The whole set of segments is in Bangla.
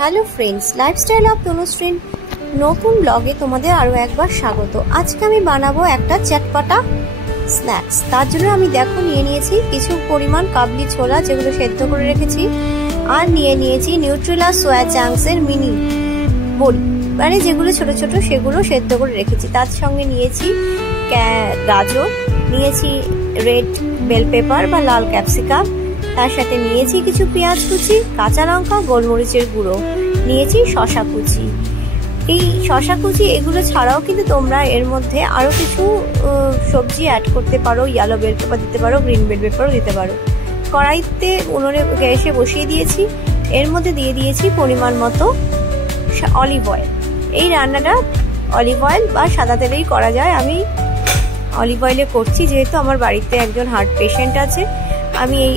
Hello friends, lifestyle of Tanushree নতুন ব্লগে তোমাদের আরও একবার স্বাগত। আজকে আমি বানাবো একটা চটপটা স্ন্যাক্স। তার জন্য আমি দেখো নিয়ে নিয়েছি কিছু পরিমাণ কাবলি ছোলা, যেগুলো সেদ্ধ করে রেখেছি, আর নিয়ে নিয়েছি নিউট্রেলা সোয়া চাংসের মিনি বড়ি, মানে যেগুলো ছোট ছোট, সেগুলো সেদ্ধ করে রেখেছি। তার সঙ্গে নিয়েছি গাজর, নিয়েছি রেড বেল পেপার বা লাল ক্যাপসিকাম, তার সাথে নিয়েছি কিছু পেঁয়াজ কুচি, কাঁচা লঙ্কা, গোলমরিচের গুঁড়ো, নিয়েছি শসা কুচি। এই শসা কুচি এগুলো ছাড়াও কিন্তু তোমরা এর মধ্যে আরও কিছু সবজি অ্যাড করতে পারো। ইয়েলো বেল পেপার দিতে পারো, গ্রিন বেল পেপারও দিতে পারো। কড়াইতে উনুনে গ্যাসে বসিয়ে দিয়েছি, এর মধ্যে দিয়ে দিয়েছি পরিমাণ মতো অলিভ অয়েল। এই রান্নাটা অলিভ অয়েল বা সাদা তেলেই করা যায়। আমি অলিভ অয়েলে করছি, যেহেতু আমার বাড়িতে একজন হার্ট পেশেন্ট আছে, আমি এই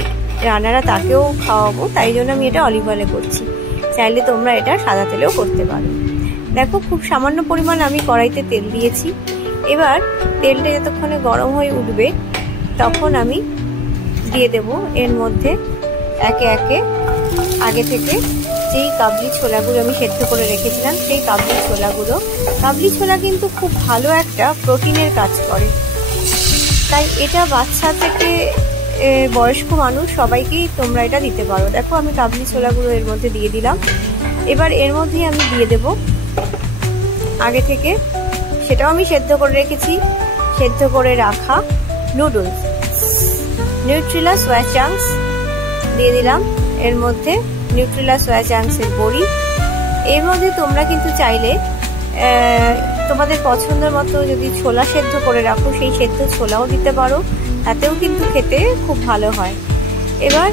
রান্নাটা তাকেও খাওয়াবো, তাই জন্য আমি এটা অলিভ অয়েলে করছি। চাইলে তোমরা এটা সাদা তেলেও করতে পারো। দেখো, খুব সামান্য পরিমাণ আমি কড়াইতে তেল দিয়েছি। এবার তেলটা যতক্ষণে গরম হয়ে উঠবে, তখন আমি দিয়ে দেব এর মধ্যে একে একে আগে থেকে যেই কাবলি ছোলাগুলো আমি সেদ্ধ করে রেখেছিলাম, সেই কাবলি ছোলাগুলো। কাবলি ছোলা কিন্তু খুব ভালো একটা প্রোটিনের কাজ করে, তাই এটা বাচ্চা থেকে বয়স্ক মানুষ সবাইকেই তোমরা এটা দিতে পারো। দেখো, আমি কাবলি ছোলাগুলো এর মধ্যে দিয়ে দিলাম। এবার এর মধ্যেই আমি দিয়ে দেব আগে থেকে, সেটাও আমি সেদ্ধ করে রেখেছি, সেদ্ধ করে রাখা নুডলস, নিউট্রেলা সোয়া চাংস দিয়ে দিলাম। এর মধ্যে নিউট্রেলা সোয়া চাংসের বড়ি। এর মধ্যে তোমরা কিন্তু চাইলে তোমাদের পছন্দের মতো যদি ছোলা সেদ্ধ করে রাখো, সেই সেদ্ধ ছোলাও দিতে পারো, তাতেও কিন্তু খেতে খুব ভালো হয়। এবার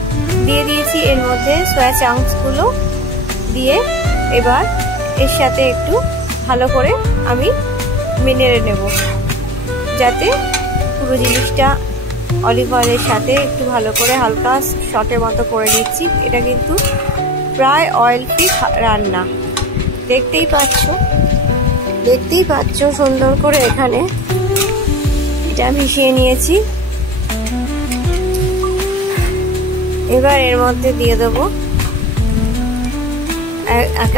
দিয়ে দিয়েছি এর মধ্যে সোয়া চাংসগুলো দিয়ে, এবার এর সাথে একটু ভালো করে আমি নেড়ে নেব, যাতে পুরো জিনিসটা অলিভ অয়েলের সাথে একটু ভালো করে হালকা শটের মতো করে দিচ্ছি। এটা কিন্তু প্রায় অয়েল ফ্রি রান্না। দেখতেই পাচ্ছ সুন্দর করে এখানে এটা মিশিয়ে নিয়েছি। এবার এর মধ্যে দিয়ে দেবো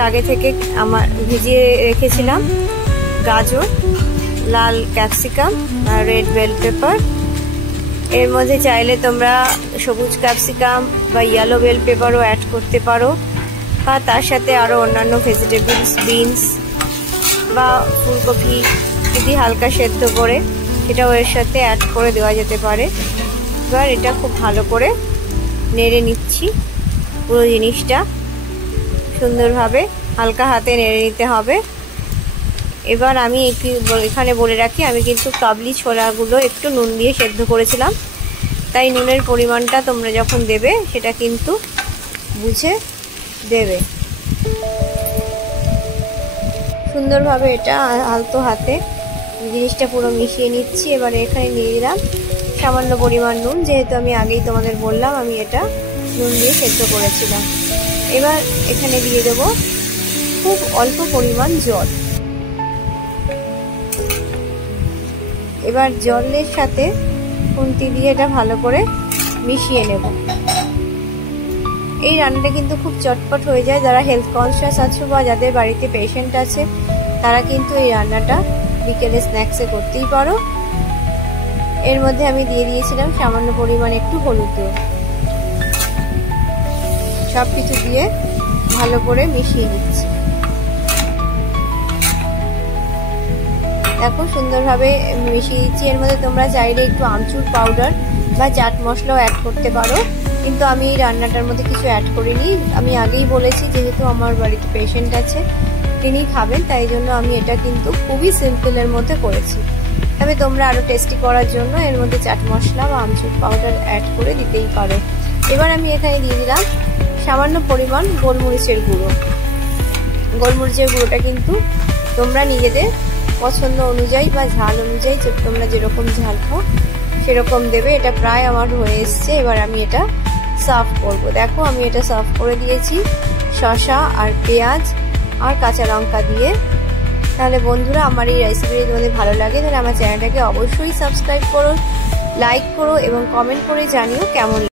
আগে থেকে আমার ভিজিয়ে রেখেছিলাম গাজর, লাল ক্যাপসিকাম আর রেড বেল পেপার। এর মধ্যে চাইলে তোমরা সবুজ ক্যাপসিকাম বা ইয়েলো বেল পেপারও অ্যাড করতে পারো, বা তার সাথে আরও অন্যান্য ভেজিটেবলস, বিনস বা ফুলকপি যদি হালকা সেদ্ধ করে, সেটাও এর সাথে অ্যাড করে দেওয়া যেতে পারে। এবার এটা খুব ভালো করে নেড়ে নিচ্ছি। পুরো জিনিসটা সুন্দরভাবে হালকা হাতে নেড়ে নিতে হবে। এবার আমি এখানে বলে রাখি, আমি কিন্তু কাবলি ছোলাগুলো একটু নুন দিয়ে সেদ্ধ করেছিলাম, তাই নুনের পরিমাণটা তোমরা যখন দেবে সেটা কিন্তু বুঝে দেবে। সুন্দরভাবে এটা আলতো হাতে জিনিসটা পুরো মিশিয়ে নিচ্ছি। এবার এখানে নিয়ে দিলাম সামান্য পরিমাণ নুন, যেহেতু আমি আগেই তোমাদের বললাম আমি এটা নুন দিয়ে সেদ্ধ করেছিলাম। এবার এখানে দিয়ে দেব খুব অল্প পরিমাণ জল। এবার জলের সাথে খুন্তি দিয়ে এটা ভালো করে মিশিয়ে নেব। এই রান্নাটা কিন্তু খুব চটপট হয়ে যায়। যারা হেলথ কনসিয়াস আছো বা যাদের বাড়িতে পেশেন্ট আছে, তারা কিন্তু এই রান্নাটা বিকেলে স্ন্যাক্সে করতেই পারো। এর মধ্যে আমি দিয়ে দিয়েছিলাম সামান্য পরিমাণ একটু হলুদ। সব কিছু দিয়ে ভালো করে মিশিয়ে নিচ্ছি। দেখো, সুন্দরভাবে মিশিয়ে দিচ্ছি। এর মধ্যে তোমরা চাইলে একটু আমচুর পাউডার বা চাট মশলাও অ্যাড করতে পারো, কিন্তু আমি এই রান্নাটার মধ্যে কিছু অ্যাড করিনি। আমি আগেই বলেছি, যেহেতু আমার বাড়িতে পেশেন্ট আছে, তিনি খাবেন, তাই জন্য আমি এটা কিন্তু খুবই সিম্পলের মধ্যে করেছি। তবে তোমরা আরও টেস্টি করার জন্য এর মধ্যে চাট মশলা বা আমচুর পাউডার অ্যাড করে দিতেই পারো। এবার আমি এখানে দিয়ে দিলাম সামান্য পরিমাণ গোলমরিচের গুঁড়ো। গোলমরিচের গুঁড়োটা কিন্তু তোমরা নিজেদের পছন্দ অনুযায়ী বা ঝাল অনুযায়ী, তোমরা যেরকম ঝাল খাও সেরকম দেবে। এটা প্রায় আমার হয়ে এসছে। এবার আমি এটা সার্ভ করব। দেখো, আমি এটা সার্ভ করে দিয়েছি শসা আর পেঁয়াজ আর কাঁচা লঙ্কা দিয়ে। তাহলে বন্ধুরা, আমার এই রেসিপিটি তোমাদের ভালো লাগে তাহলে আমার চ্যানেলটাকে অবশ্যই সাবস্ক্রাইব করো, লাইক করো এবং কমেন্ট করে জানিও কেমন